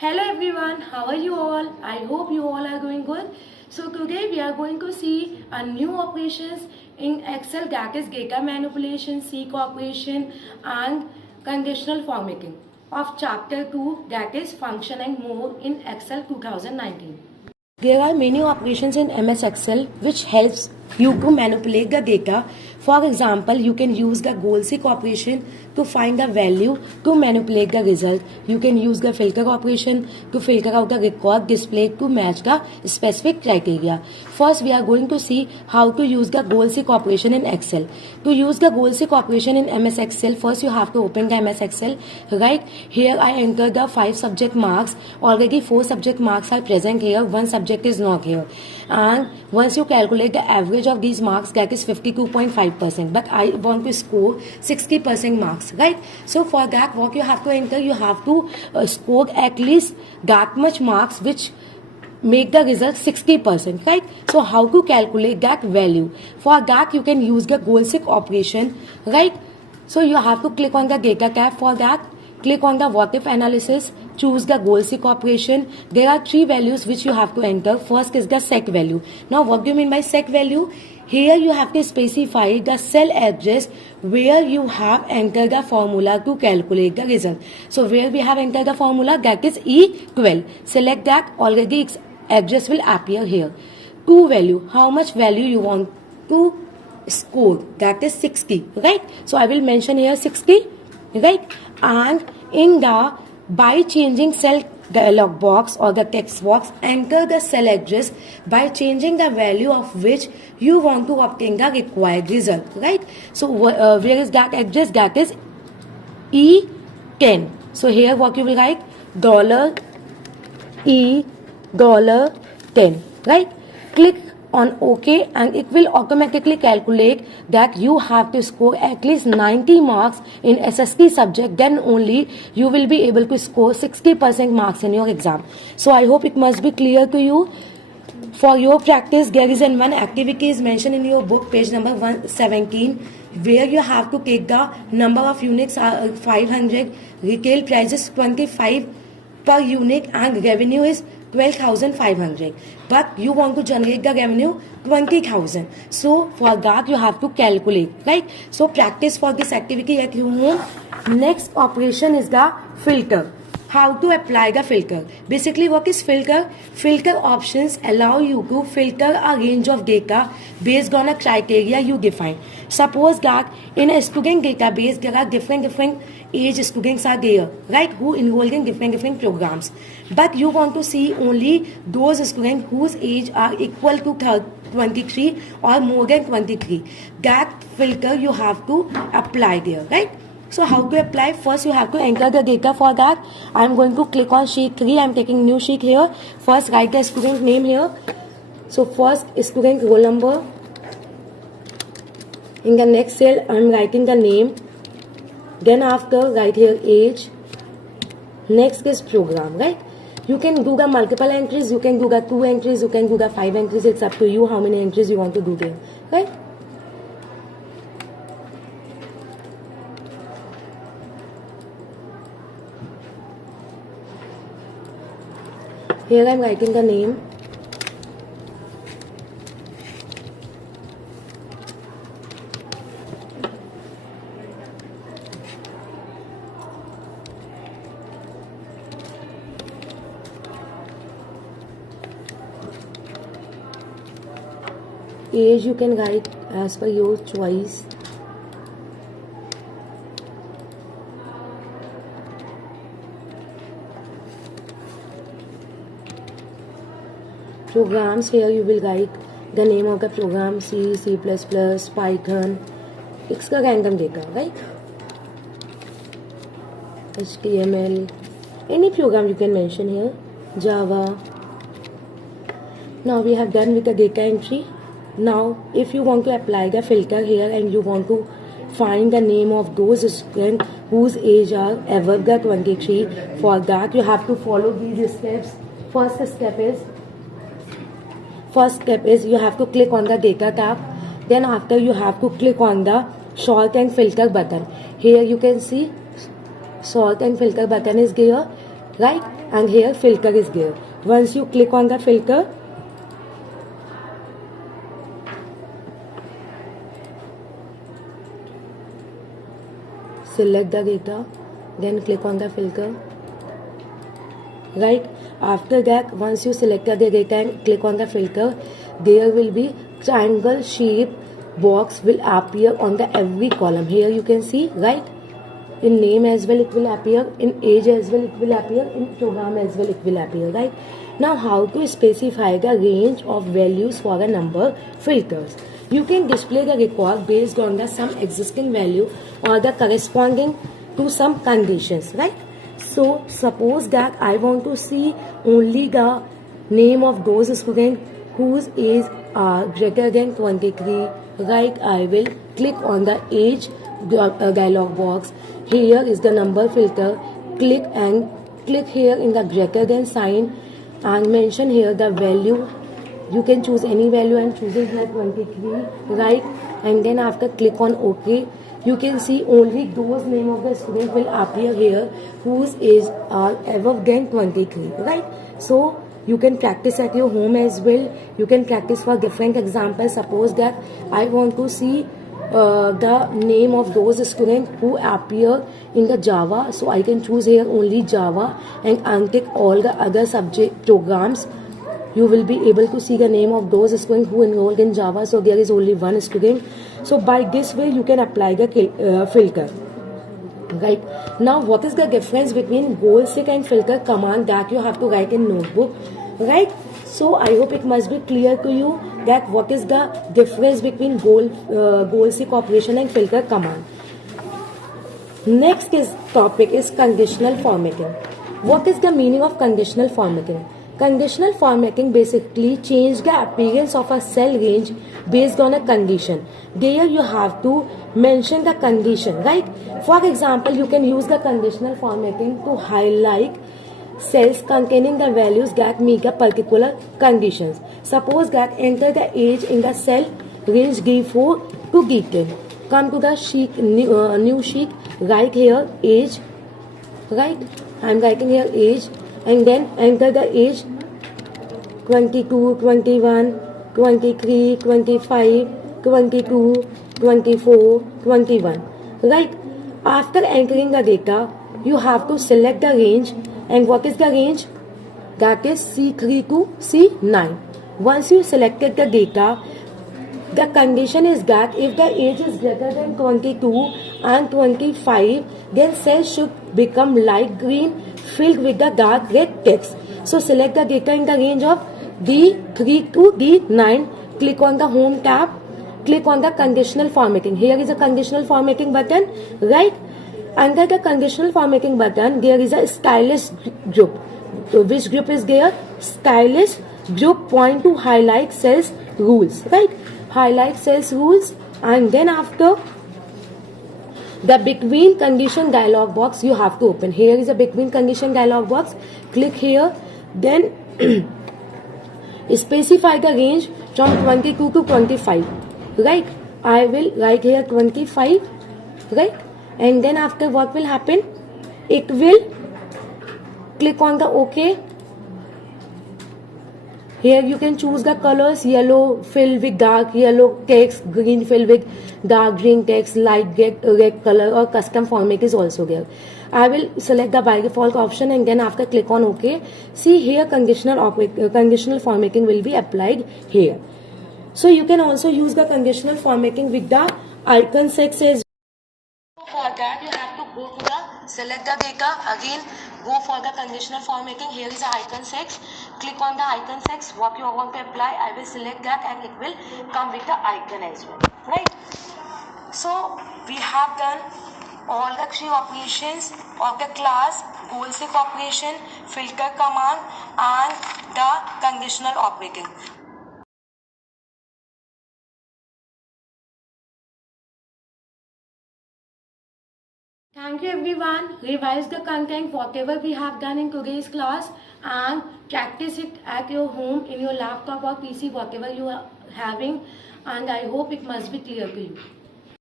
Hello everyone, how are you all? I hope you all are doing good. So today we are going to see a new operations in Excel, that is data manipulation, C operation and conditional formatting of chapter 2, that is functioning more in Excel 2019. There are many operations in MS Excel which helps you to manipulate the data. For example, you can use the goal seek operation to find the value to manipulate the result. You can use the filter operation to filter out the record displayed to match the specific criteria. First, we are going to see how to use the goal seek operation in Excel. To use the goal seek operation in MS Excel, first you have to open the MS Excel. Right here, I enter the 5 subject marks. Already 4 subject marks are present here. 1 subject is not here. And once you calculate the average of these marks, that is 52.5%. But I want to score 60% marks, right? So for that, what you have to enter, you have to score at least that much marks which make the result 60%, right? So how to calculate that value? For that, you can use the goal seek operation, right? So you have to click on the data tab. For that, click on the what if analysis, choose the goal seek operation. There are 3 values which you have to enter. First is the sec value. Now what do you mean by sec value? Here you have to specify the cell address where you have entered the formula to calculate the result. So where we have entered the formula, that is E12. Select that, already its address will appear here. To value, how much value you want to score, that is 60, right? So I will mention here 60, right? And in the by changing cell dialog box or the text box, enter the cell address by changing the value of which you want to obtain the required result, right? So where is that address? That is E10. So here what you will write, $E10, right? Click on OK and it will automatically calculate that you have to score at least 90 marks in SST subject, then only you will be able to score 60% marks in your exam. So I hope it must be clear to you. For your practice, there is one activity is mentioned in your book, page number 117, where you have to take the number of units 500, retail price is 25 per unit and revenue is 12,500, but you want to generate the revenue 20,000. So for that you have to calculate, right? So practice for this activity at your home. Next operation is the filter. How to apply the filter? Basically, what is filter? Filter options allow you to filter a range of data based on a criteria you define. Suppose that in a student database there are different age students are there, right, who enrolled in different programs, but you want to see only those students whose age are equal to 23 or more than 23. That filter you have to apply there, right? So how to apply? First you have to enter the data. For that I am going to click on sheet 3. I am taking new sheet here. First write the student name here. So first student roll number. In the next cell I am writing the name. Then after write here age. Next is program, right? You can do the multiple entries, you can do the 2 entries, you can do the 5 entries. It's up to you how many entries you want to do there, right? Here I am writing the name. Age you can write as per your choice. Programs, here you will write the name of the program, C, C++, Python, इसका random data, right? HTML, any program you can mention here, Java. Now we have done with the data entry. Now if you want to apply the filter here and you want to find the name of those students whose age are above the 23, for that you have to follow these steps. First step is you have to click on the data tab. Then after you have to click on the sort and filter button. Here you can see sort and filter button is there. right? And here filter is there. Once you click on the filter, select the data, then click on the filter, right? After that, once you selected the data and click on the filter, there will be triangle shape box will appear on the every column. Here you can see, right? In name as well it will appear, in age as well it will appear, in program as well it will appear, right? Now how to specify the range of values for a number filters? You can display the record based on the some existing value or the corresponding to some conditions, right? So suppose that I want to see only the name of those students whose age are greater than 23, right? I will click on the age dialog box. Here is the number filter. Click here in the greater than sign and mention here the value. You can choose any value. I'm choosing here 23, right? And then after click on OK. You can see only those name of the student will appear here whose age are above than 23, right? So you can practice at your home as well. You can practice for different examples. Suppose that I want to see the name of those students who appear in the Java, so I can choose here only Java and untick all the other subject programs. You will be able to see the name of those students who enrolled in Java, so there is only one student. So by this way you can apply the filter, right? Now what is the difference between goal seek and filter command that you have to write in notebook, right? So I hope it must be clear to you that what is the difference between goal seek operation and filter command. Next topic is conditional formatting. What is the meaning of conditional formatting? Conditional formatting basically change the appearance of a cell range based on a condition. There you have to mention the condition, right? For example, you can use the conditional formatting to highlight cells containing the values that meet a particular conditions. Suppose that enter the age in the cell range D4 to D10. Come to the sheet, new sheet, write here age, right? I am writing here age, and then enter the age 22, 21, 23, 25, 22, 24, 21, right? After entering the data, you have to select the range. And what is the range? That is C3 to C9. Once you selected the data, the condition is that if the age is greater than 22 and 25, then cells should become light green filled with the dark red text. So select the data in the range of D3 to D9. Click on the home tab. Click on the conditional formatting. Here is a conditional formatting button, right? Under the conditional formatting button, there is a stylus group. So which group is there? Stylus group point to highlight cells rules, right? Highlight cells rules, and then after the between condition dialog box you have to open. Here is a between condition dialog box. Click here, then specify the range from 22 to 25, right? I will write here 25, right? And then after what will happen? It will click on the OK. Here you can choose the colors: yellow filled with dark yellow text, green filled with dark green text, light red color, or custom format is also there. I will select the by default option and then after click on OK. See here conditional formatting will be applied here. So you can also use the conditional formatting with the icon sex as well. For that you have to go to the select the data, again go for the conditional formatting. Here is the icon sex. Click on the icon sex, what you want to apply. I will select that and it will come with the icon as well, right? So we have done all the three operations of the class: goal seek operation, filter command, and the conditional operating. Thank you everyone. Revise the content whatever we have done in today's class and practice it at your home, in your laptop or PC, whatever you are having, and I hope it must be clear to you.